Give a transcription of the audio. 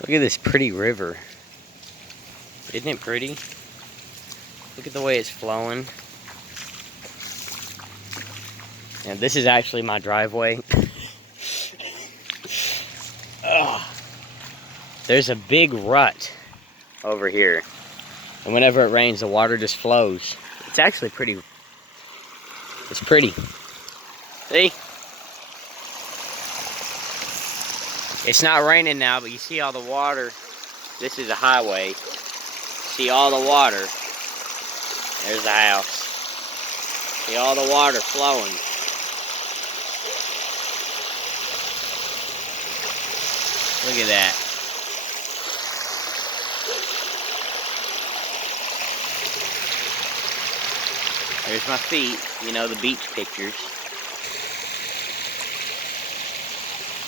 Look at this pretty river. Isn't it pretty? Look at the way it's flowing. And this is actually my driveway. There's a big rut over here. And whenever it rains, the water just flows. It's actually pretty. It's pretty. See? It's not raining now, but you see all the water. This is a highway. See all the water. There's the house. See all the water flowing. Look at that. There's my feet, you know, the beach pictures.